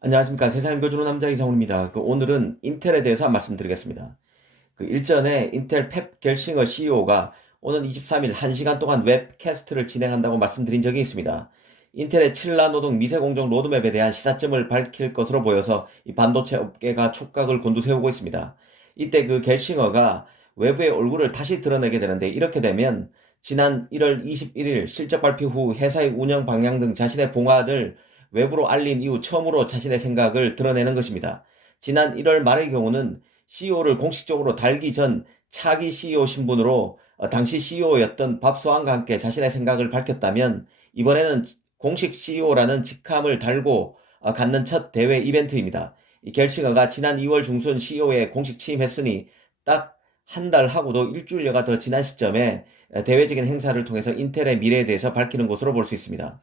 안녕하십니까. 세상 읽어주는 남자 이상훈입니다. 오늘은 인텔에 대해서 말씀드리겠습니다. 일전에 인텔 펩 겔싱어 CEO가 오는 23일 1시간 동안 웹캐스트를 진행한다고 말씀드린 적이 있습니다. 인텔의 7나노 등 미세공정 로드맵에 대한 시사점을 밝힐 것으로 보여서 이 반도체 업계가 촉각을 곤두세우고 있습니다. 이때 겔싱어가 외부의 얼굴을 다시 드러내게 되는데, 이렇게 되면 지난 1월 21일 실적 발표 후 회사의 운영 방향 등 자신의 봉화를 외부로 알린 이후 처음으로 자신의 생각을 드러내는 것입니다. 지난 1월 말의 경우는 CEO를 공식적으로 달기 전 차기 CEO 신분으로 당시 CEO였던 밥 소안과 함께 자신의 생각을 밝혔다면, 이번에는 공식 CEO라는 직함을 달고 갖는 첫 대회 이벤트입니다. 이 겔싱어가 지난 2월 중순 CEO에 공식 취임했으니 딱 한 달 하고도 일주일여가 더 지난 시점에 대외적인 행사를 통해서 인텔의 미래에 대해서 밝히는 것으로 볼 수 있습니다.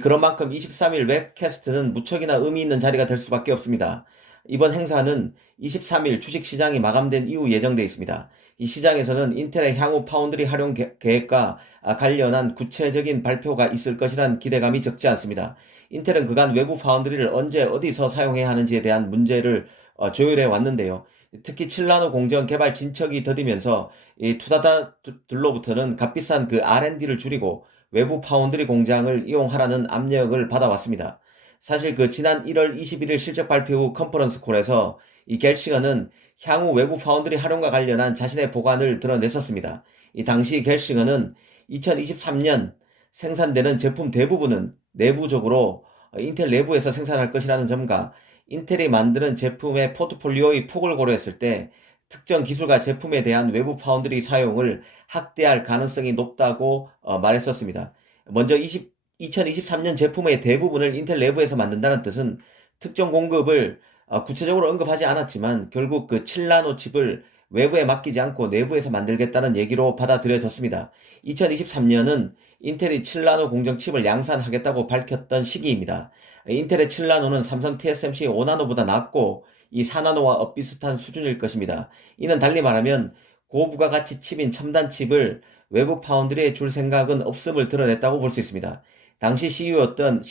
그런 만큼 23일 웹캐스트는 무척이나 의미 있는 자리가 될 수밖에 없습니다. 이번 행사는 23일 주식시장이 마감된 이후 예정되어 있습니다. 이 시장에서는 인텔의 향후 파운드리 활용 계획과 관련한 구체적인 발표가 있을 것이란 기대감이 적지 않습니다. 인텔은 그간 외부 파운드리를 언제 어디서 사용해야 하는지에 대한 문제를 조율해 왔는데요. 특히 7나노 공정 개발 진척이 더디면서 이 투자자들로부터는 값비싼 R&D를 줄이고 외부 파운드리 공장을 이용하라는 압력을 받아왔습니다. 사실 지난 1월 21일 실적 발표 후 컨퍼런스 콜에서 이 겔싱어는 향후 외부 파운드리 활용과 관련한 자신의 보관을 드러냈었습니다. 이 당시 겔싱어는 2023년 생산되는 제품 대부분은 내부적으로 인텔 내부에서 생산할 것이라는 점과 인텔이 만드는 제품의 포트폴리오의 폭을 고려했을 때 특정 기술과 제품에 대한 외부 파운드리 사용을 확대할 가능성이 높다고 말했었습니다. 먼저 2023년 제품의 대부분을 인텔 내부에서 만든다는 뜻은 특정 공급을 구체적으로 언급하지 않았지만, 결국 7나노 칩을 외부에 맡기지 않고 내부에서 만들겠다는 얘기로 받아들여졌습니다. 2023년은 인텔이 7나노 공정 칩을 양산하겠다고 밝혔던 시기입니다. 인텔의 7나노는 삼성 TSMC 5나노보다 낮고 이 4나노와 엇비슷한 수준일 것입니다. 이는 달리 말하면 고부가가치 칩인 첨단 칩을 외부 파운드리에 줄 생각은 없음을 드러냈다고 볼 수 있습니다. 당시 CEO였던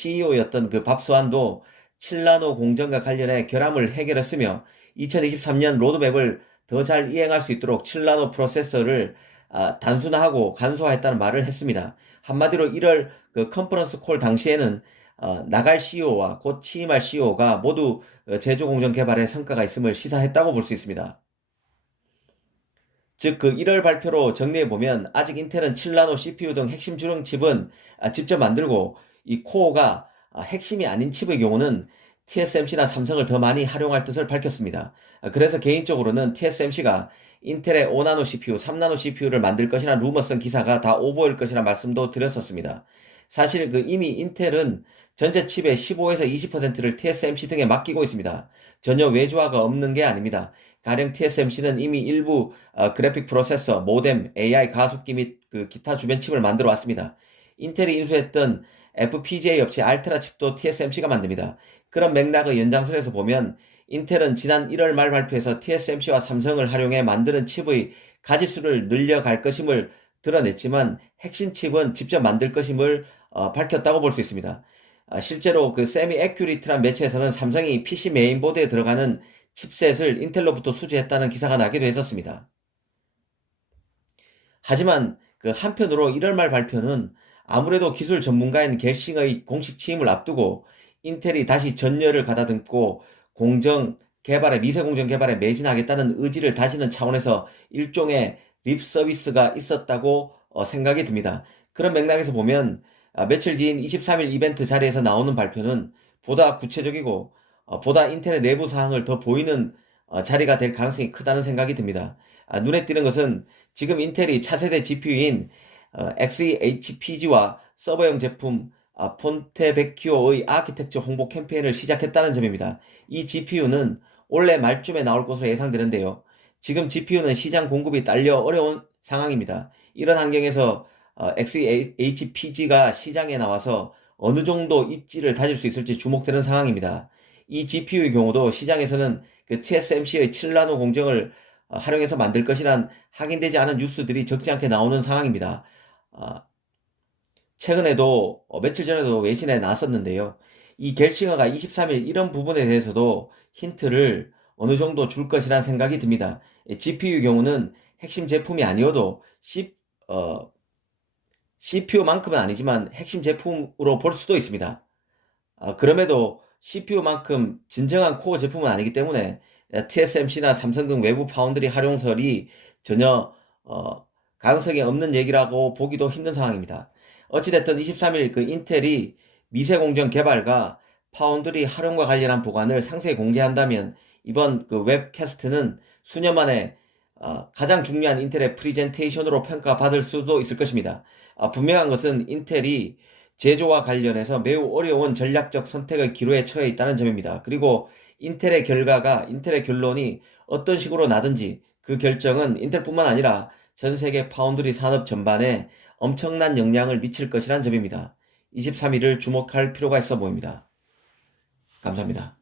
밥수환도 7나노 공정과 관련해 결함을 해결했으며, 2023년 로드맵을 더 잘 이행할 수 있도록 7나노 프로세서를 단순화하고 간소화했다는 말을 했습니다. 한마디로 1월 컨퍼런스 콜 당시에는 나갈 CEO와 곧 취임할 CEO가 모두 제조 공정 개발에 성과가 있음을 시사했다고 볼 수 있습니다. 즉 1월 발표로 정리해보면, 아직 인텔은 7나노 CPU 등 핵심 주력 칩은 직접 만들고, 이 코어가 핵심이 아닌 칩의 경우는 TSMC나 삼성을 더 많이 활용할 뜻을 밝혔습니다. 그래서 개인적으로는 TSMC가 인텔의 5나노 CPU, 3나노 CPU를 만들 것이라는 루머성 기사가 다 오보일 것이라는 말씀도 드렸었습니다. 사실 이미 인텔은 전체 칩의 15에서 20%를 TSMC 등에 맡기고 있습니다. 전혀 외주화가 없는 게 아닙니다. 가령 TSMC는 이미 일부 그래픽 프로세서, 모뎀, AI 가속기 및 기타 주변 칩을 만들어 왔습니다. 인텔이 인수했던 FPGA 업체 알트라 칩도 TSMC가 만듭니다. 그런 맥락의 연장선에서 보면 인텔은 지난 1월 말 발표에서 TSMC와 삼성을 활용해 만드는 칩의 가지수를 늘려갈 것임을 드러냈지만, 핵심 칩은 직접 만들 것임을 밝혔다고 볼 수 있습니다. 실제로 세미 에큐리트란 매체에서는 삼성이 PC 메인보드에 들어가는 칩셋을 인텔로부터 수주했다는 기사가 나기도 했었습니다. 하지만 한편으로 1월 말 발표는 아무래도 기술 전문가인 겔싱의 공식 취임을 앞두고 인텔이 다시 전열을 가다듬고 미세 공정 개발에 매진하겠다는 의지를 다지는 차원에서 일종의 립 서비스가 있었다고 생각이 듭니다. 그런 맥락에서 보면 며칠 뒤인 23일 이벤트 자리에서 나오는 발표는 보다 구체적이고 보다 인텔의 내부 사항을 더 보이는 자리가 될 가능성이 크다는 생각이 듭니다. 눈에 띄는 것은 지금 인텔이 차세대 GPU인 XeHPG와 서버용 제품 폰테베키오의 아키텍처 홍보 캠페인을 시작했다는 점입니다. 이 GPU는 올해 말쯤에 나올 것으로 예상되는데요. 지금 GPU는 시장 공급이 딸려 어려운 상황입니다. 이런 환경에서 XeHPG가 시장에 나와서 어느 정도 입지를 다질 수 있을지 주목되는 상황입니다. 이 GPU의 경우도 시장에서는 TSMC의 7나노 공정을 활용해서 만들 것이란 확인되지 않은 뉴스들이 적지 않게 나오는 상황입니다. 최근에도 며칠 전에도 외신에 나왔었는데요. 이 겔싱어가 23일 이런 부분에 대해서도 힌트를 어느 정도 줄 것이라는 생각이 듭니다. GPU 경우는 핵심 제품이 아니어도 CPU만큼은 아니지만 핵심 제품으로 볼 수도 있습니다. 그럼에도 CPU만큼 진정한 코어 제품은 아니기 때문에 TSMC나 삼성 등 외부 파운드리 활용설이 전혀 가능성이 없는 얘기라고 보기도 힘든 상황입니다. 어찌됐든 23일 그 인텔이 미세 공정 개발과 파운드리 활용과 관련한 보관을 상세히 공개한다면 이번 그 웹캐스트는 수년 만에 가장 중요한 인텔의 프리젠테이션으로 평가받을 수도 있을 것입니다. 분명한 것은 인텔이 제조와 관련해서 매우 어려운 전략적 선택의 기로에 처해 있다는 점입니다. 그리고 인텔의 결론이 어떤 식으로 나든지 그 결정은 인텔뿐만 아니라 전 세계 파운드리 산업 전반에 엄청난 영향을 미칠 것이라는 점입니다. 23일을 주목할 필요가 있어 보입니다. 감사합니다.